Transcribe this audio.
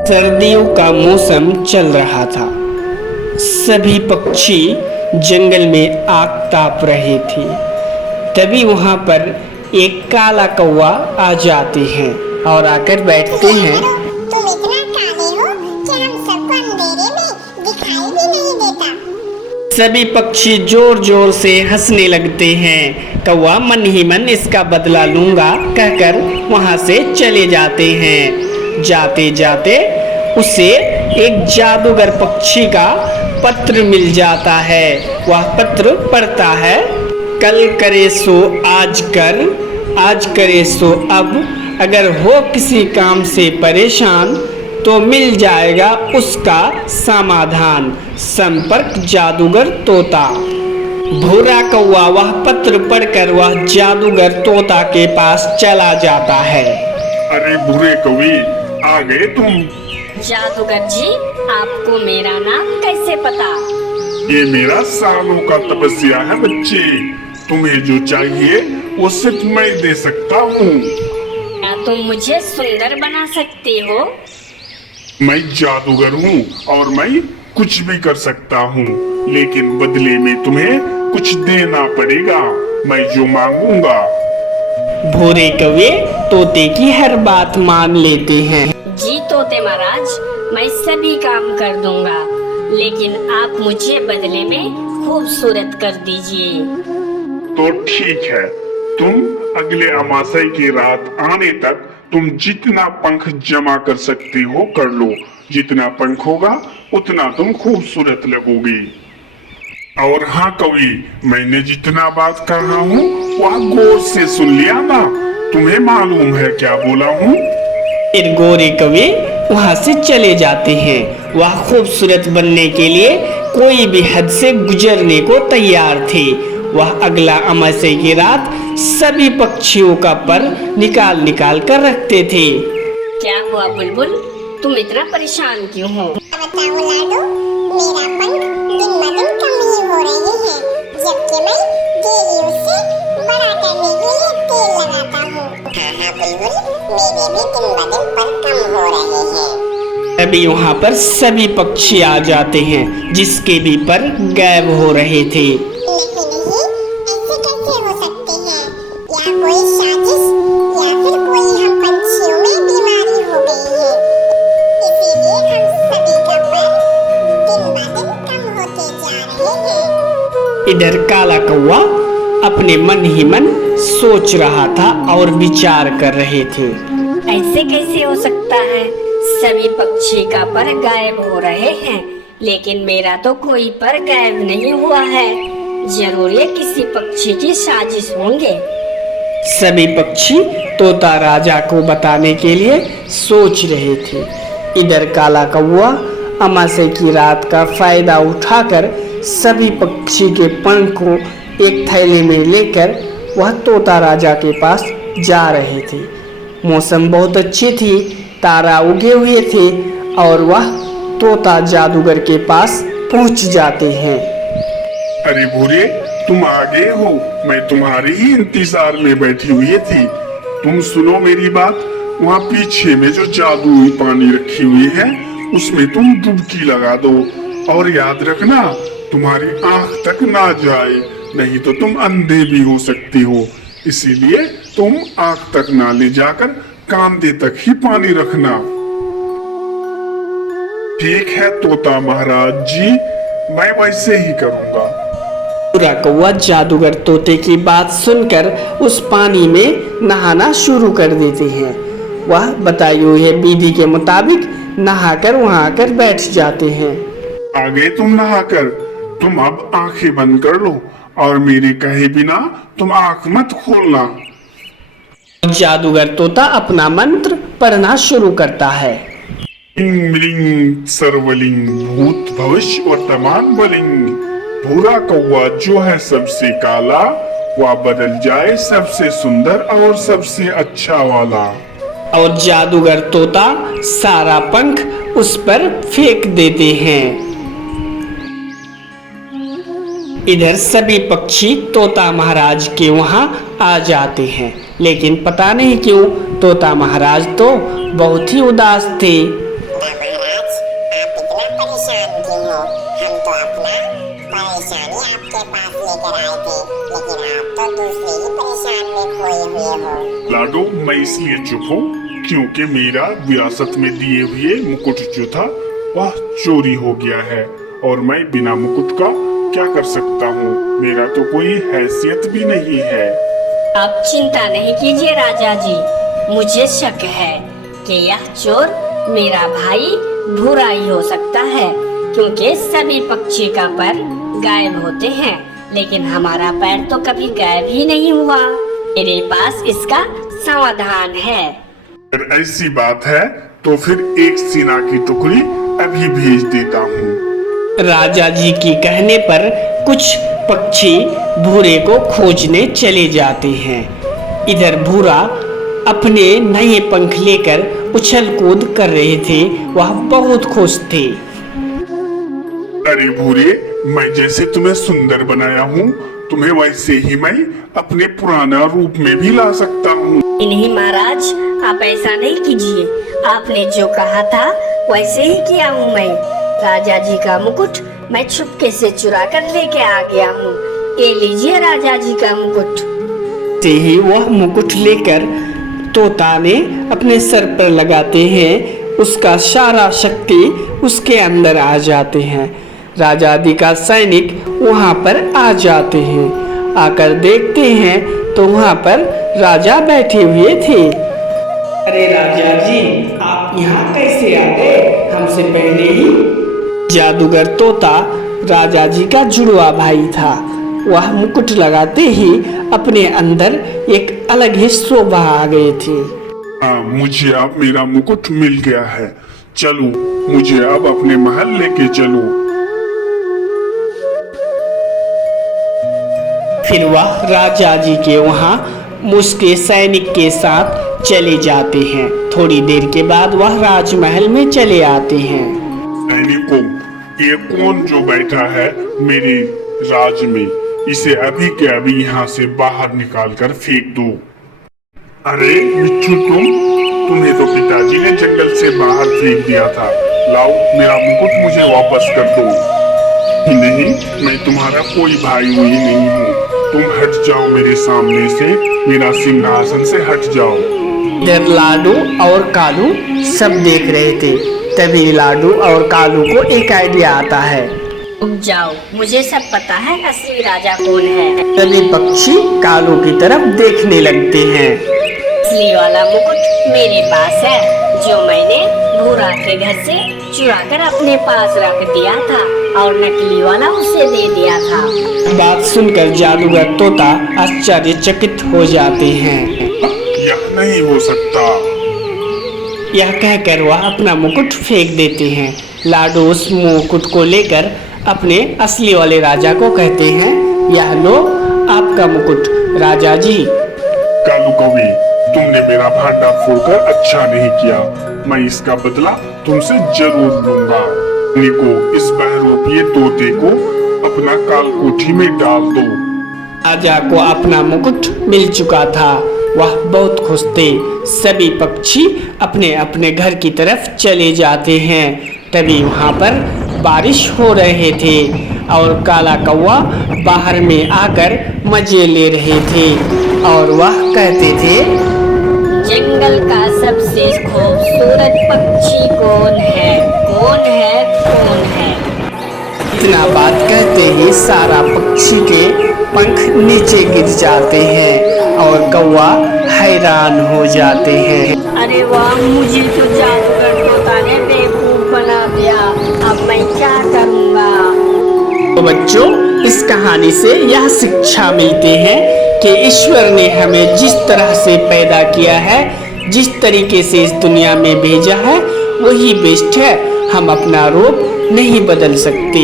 सर्दियों का मौसम चल रहा था। सभी पक्षी जंगल में आग ताप रहे थे। तभी वहाँ पर एक काला कौवा आ जाते हैं और आकर बैठते हैं। तुम इतना काले हो कि हम सबको अंधेरे में दिखाई भी नहीं देता। सभी पक्षी जोर जोर से हंसने लगते हैं। कौवा मन ही मन इसका बदला लूंगा कहकर वहाँ से चले जाते हैं। जाते जाते उसे एक जादूगर पक्षी का पत्र मिल जाता है। वह पत्र पढ़ता है, कल करे सो आज कर, आज करे सो अब, अगर हो किसी काम से परेशान तो मिल जाएगा उसका समाधान। संपर्क जादूगर तोता। भूरा कौवा वह पत्र पढ़कर वह जादूगर तोता के पास चला जाता है। अरे भूरे कौवे, आ गए तुम? जादूगर जी, आपको मेरा नाम कैसे पता? ये मेरा सालों का तपस्या है बच्चे। तुम्हें जो चाहिए वो सिर्फ मैं दे सकता हूँ। क्या तुम मुझे सुंदर बना सकते हो? मैं जादूगर हूँ और मैं कुछ भी कर सकता हूँ, लेकिन बदले में तुम्हें कुछ देना पड़ेगा। मैं जो मांगूंगा। भूरे कौवे तोते की हर बात मान लेते हैं। जी तोते महाराज, मैं सभी काम कर दूंगा, लेकिन आप मुझे बदले में खूबसूरत कर दीजिए। तो ठीक है, तुम अगले अमावस्या की रात आने तक तुम जितना पंख जमा कर सकते हो कर लो। जितना पंख होगा उतना तुम खूबसूरत लगोगी। और हाँ कवि, मैंने जितना बात कहा हूँ वह गौर से सुन लिया ना? तुम्हें मालूम है क्या बोला हूँ? फिर गोरे कौवे वहाँ से चले जाते हैं। वह खूबसूरत बनने के लिए कोई भी हद से गुजरने को तैयार थे। वह अगला अमावस्या की रात सभी पक्षियों का पर निकाल निकाल कर रखते थे। क्या हुआ बुलबुल, तुम इतना परेशान क्यों हो? बताओ लाडो, मेरा पंख दिन ब दिन कम ही हो रहे हैं, जबकि मैं डेली उसे बड़ा करने के लिए तेल लगाता हूँ। हाँ बुलबुल, मेरे भी दिन ब दिन पर कम हो रहे हैं। अभी वहाँ पर सभी पक्षी आ जाते हैं, जिसके भी पर गायब हो रहे थे। नहीं नहीं, ऐसे कैसे हो सकते हैं? या कोई साजिश या फिर कोई हम पंछियों में बीमारी हो गई है, इसीलिए हम सभी का पर दिन ब दिन कम होते जा रहे हैं। इधर काला कौवा अपने मन ही मन सोच रहा था और विचार कर रहे थे। ऐसे कैसे हो सकता है? सभी पक्षी का पर गायब हो रहे हैं, लेकिन मेरा तो कोई पर गायब नहीं हुआ है। जरूर ये किसी पक्षी की साजिश होंगे। सभी पक्षी तोता राजा को बताने के लिए सोच रहे थे। इधर काला कौवा अमावस्या की रात का फायदा उठाकर सभी पक्षी के पंख को एक थैले में लेकर वह तोता राजा के पास जा रहे थे। मौसम बहुत अच्छी थी, तारा उगे हुए थे और वह तोता जादूगर के पास पहुंच जाते हैं। अरे भूरे, तुम आ गए हो? मैं तुम्हारे ही इंतजार में बैठी हुई थी। तुम सुनो मेरी बात, वहाँ पीछे में जो जादुई पानी रखी हुई है उसमें तुम डुबकी लगा दो, और याद रखना तुम्हारी आंख तक ना जाए, नहीं तो तुम अंधे भी हो सकती हो। इसीलिए तुम आंख तक ना ले जाकर कांधे तक ही पानी रखना। ठीक है तोता महाराज जी, मैं वैसे ही करूँगा। भूरा कौवा जादूगर तोते की बात सुनकर उस पानी में नहाना शुरू कर देते हैं। वह बताई हुई विधि के मुताबिक नहाकर वहां आकर बैठ जाते हैं। आ गए तुम नहाकर? तुम अब आंखें बंद कर लो और मेरे कहे बिना तुम आंख मत खोलना। जादूगर तोता अपना मंत्र पढ़ना शुरू करता है। इंग मिलिंग सर्वलिंग भूत भविष्य वर्तमान बलिंग। भूरा कौवा जो है सबसे काला, वह बदल जाए सबसे सुंदर और सबसे अच्छा वाला। और जादूगर तोता सारा पंख उस पर फेंक देते हैं। इधर सभी पक्षी तोता महाराज के वहां आ जाते हैं, लेकिन पता नहीं क्यों तोता महाराज तो बहुत ही उदास थे। तो दूसरे ही परेशान में खोए हुए हो। लाडो, मैं इसलिए चुप हूँ क्योंकि मेरा विरासत में दिए हुए मुकुट जो था वह चोरी हो गया है और मैं बिना मुकुट का क्या कर सकता हूँ। मेरा तो कोई हैसियत भी नहीं है। आप चिंता नहीं कीजिए राजा जी, मुझे शक है कि यह चोर मेरा भाई भूरा ही हो सकता है, क्योंकि सभी पक्षी का पर गायब होते हैं लेकिन हमारा पैर तो कभी गायब ही नहीं हुआ। मेरे पास इसका समाधान है। अगर ऐसी बात है तो फिर एक सेना की टुकड़ी अभी भेज देता हूँ। राजा जी की कहने पर कुछ पक्षी भूरे को खोजने चले जाते हैं। इधर भूरा अपने नए पंख लेकर उछल कूद कर रहे थे। वह बहुत खुश थे। अरे भूरे, मैं जैसे तुम्हें सुंदर बनाया हूँ तुम्हें वैसे ही मैं अपने पुराना रूप में भी ला सकता हूँ। नहीं महाराज, आप ऐसा नहीं कीजिए। आपने जो कहा था वैसे ही किया हूँ मैं। राजा जी का मुकुट मैं छुपके से चुरा कर लेके आ गया हूँ। ये लीजिए राजा जी का मुकुट। से ही वह मुकुट लेकर तोता ने अपने सर पर लगाते हैं, उसका सारा शक्ति उसके अंदर आ जाते हैं। राजा आदि का सैनिक वहां पर आ जाते हैं। आकर देखते हैं तो वहां पर राजा बैठे हुए थे। अरे राजा जी, आप यहाँ कैसे आ गए हमसे पहले ही? जादूगर तोता राजा जी का जुड़वा भाई था। वह मुकुट लगाते ही अपने अंदर एक अलग ही शोभा आ गए थे। हाँ, मुझे अब मेरा मुकुट मिल गया है। चलो, मुझे अब अपने महल लेके चलो। फिर वह राजा जी के वहाँ उसके सैनिक के साथ चले जाते हैं। थोड़ी देर के बाद वह राजमहल में चले आते हैं। सैनिकों, ये कौन जो बैठा है मेरे राज में, इसे अभी के अभी यहाँ से बाहर निकाल कर फेंक दो। अरे बिच्छू, तुम्हें तो पिताजी ने जंगल से बाहर फेंक दिया था। लाओ, मेरा मुकुट मुझे वापस कर दो। नहीं, मैं तुम्हारा कोई भाई हुई नहीं हूँ। तुम हट जाओ मेरे सामने से, मेरा सिंहासन से हट जाओ। इधर लाडू और कालू सब देख रहे थे। तभी लाडू और कालू को एक आइडिया आता है। रुक जाओ, मुझे सब पता है असली राजा कौन है। तभी पक्षी कालू की तरफ देखने लगते हैं। असली वाला मुकुट मेरे पास है, जो मैंने भूरा के घर से चुरा कर अपने पास रख दिया था और नकली वाला उसे दे दिया था। बात सुनकर जादूगर तोता आश्चर्यचकित हो जाते हैं। यह नहीं हो सकता। यह कहकर वह अपना मुकुट फेंक देते हैं। लाडू उस मुकुट को लेकर अपने असली वाले राजा को कहते हैं, यह लो आपका मुकुट राजा जी। कालू कौवे, तुमने मेरा भांडा फोड़कर अच्छा नहीं किया। मैं इसका बदला तुमसे जरूर लूंगा। निको, इस बहरूपीय तोते को अपना कालकोठी में डाल दो। राजा को अपना मुकुट मिल चुका था। वह बहुत खुश थे। सभी पक्षी अपने अपने घर की तरफ चले जाते हैं। तभी वहाँ पर बारिश हो रहे थे और काला कौवा बाहर में आकर मजे ले रहे थे और वह कहते थे, जंगल का सबसे खूबसूरत पक्षी कौन है? कौन है? कौन है? इतना बात कहते ही सारा पक्षी के पंख नीचे गिर जाते हैं और कौवा हैरान हो जाते हैं। अरे वाह, मुझे तो जादूगर तोता ने बेवकूफ बना दिया। अब मैं क्या करूँगा? तो बच्चों, इस कहानी से यह शिक्षा मिलती है कि ईश्वर ने हमें जिस तरह से पैदा किया है, जिस तरीके से इस दुनिया में भेजा है, वही बेस्ट है। हम अपना रूप नहीं बदल सकते।